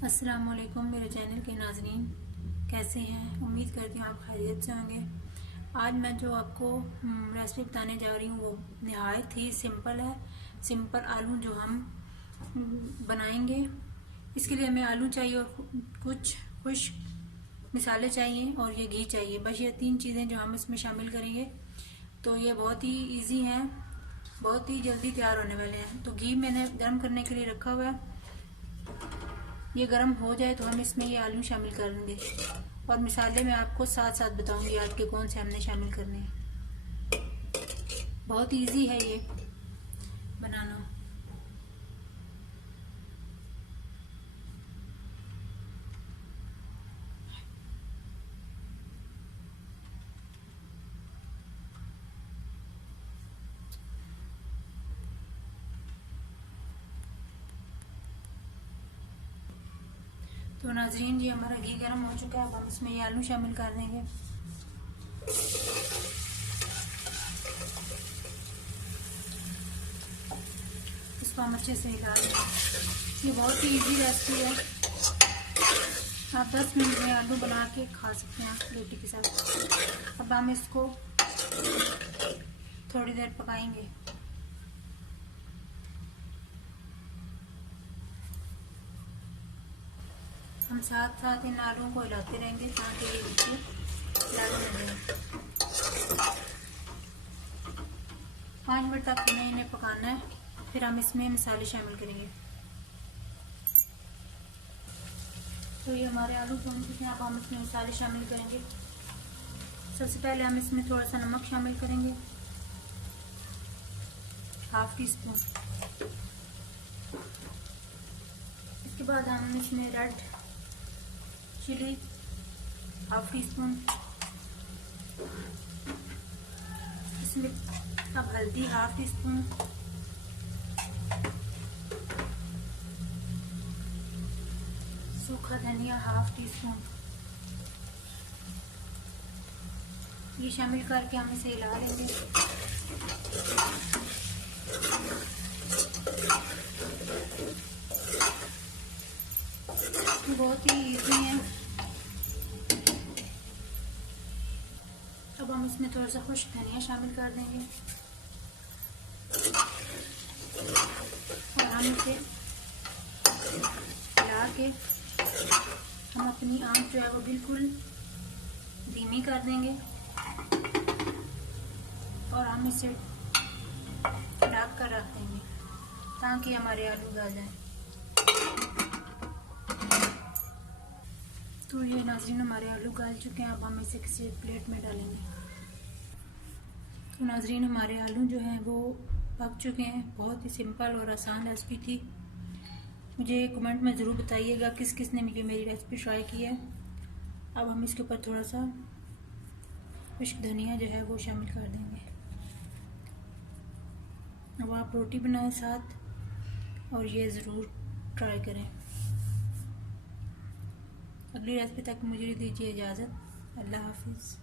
अस्सलाम वालेकुम मेरे चैनल के नाज़रीन, कैसे हैं? उम्मीद करती हूँ आप खैरियत से होंगे। आज मैं जो आपको रेसिपी बताने जा रही हूँ वो नहायत ही सिंपल है। सिंपल आलू जो हम बनाएंगे, इसके लिए हमें आलू चाहिए और कुछ खुश्क मसाले चाहिए और ये घी चाहिए। बस ये तीन चीज़ें जो हम इसमें शामिल करेंगे। तो ये बहुत ही इजी हैं, बहुत ही जल्दी तैयार होने वाले हैं। तो घी मैंने गर्म करने के लिए रखा हुआ है। ये गर्म हो जाए तो हम इसमें ये आलू शामिल कर देंगे और मसाले मैं आपको साथ साथ बताऊंगी आज के कौन से हमने शामिल करने हैं। बहुत इजी है ये बनाना। तो नाजरीन जी, हमारा घी गर्म हो चुका है। अब हम इसमें ये आलू शामिल कर देंगे। इसको हम अच्छे से हिला देंगे। ये बहुत ही इजी रेसिपी है। आप 10 मिनट में आलू बना के खा सकते हैं रोटी के साथ। अब हम इसको थोड़ी देर पकाएंगे। हम साथ साथ इन आलूओं को हिलाते रहेंगे ताकि ये नीचे लग न जाए। 5 मिनट तक हमें इन्हें पकाना है, फिर हम इसमें मसाले शामिल करेंगे। तो ये हमारे आलू भून चुके हैं। अब हम इसमें मसाले शामिल करेंगे। सबसे पहले हम इसमें थोड़ा सा नमक शामिल करेंगे, ½ टी स्पून। इसके बाद हम इसमें रेड चिली ½ टी स्पून। इसमें अब हल्दी ½ टी स्पून। सूखा धनिया ½ टी स्पून। ये शामिल करके हम इसे हिला लेंगे। बहुत ही इजी है। अब हम इसमें थोड़ा सा खुश्क धनिया शामिल कर देंगे और हम इसे हिला के हम अपनी आंच जो है वो बिल्कुल धीमी कर देंगे और हम इसे ढक कर रख देंगे ताकि हमारे आलू गल जाए। तो ये नाज़रीन, हमारे आलू गल चुके हैं। अब हम इसे किसी प्लेट में डालेंगे। तो नाज़रीन, हमारे आलू जो हैं वो पक चुके हैं। बहुत ही सिंपल और आसान रेसिपी थी। मुझे कमेंट में ज़रूर बताइएगा किस किस ने मेरी रेसिपी ट्राई की है। अब हम इसके ऊपर थोड़ा सा खुश्क धनिया जो है वो शामिल कर देंगे। अब आप रोटी बनाएं साथ और ये ज़रूर ट्राई करें। अगली रेसिपी तक मुझे दीजिए इजाज़त। अल्लाह हाफिज़।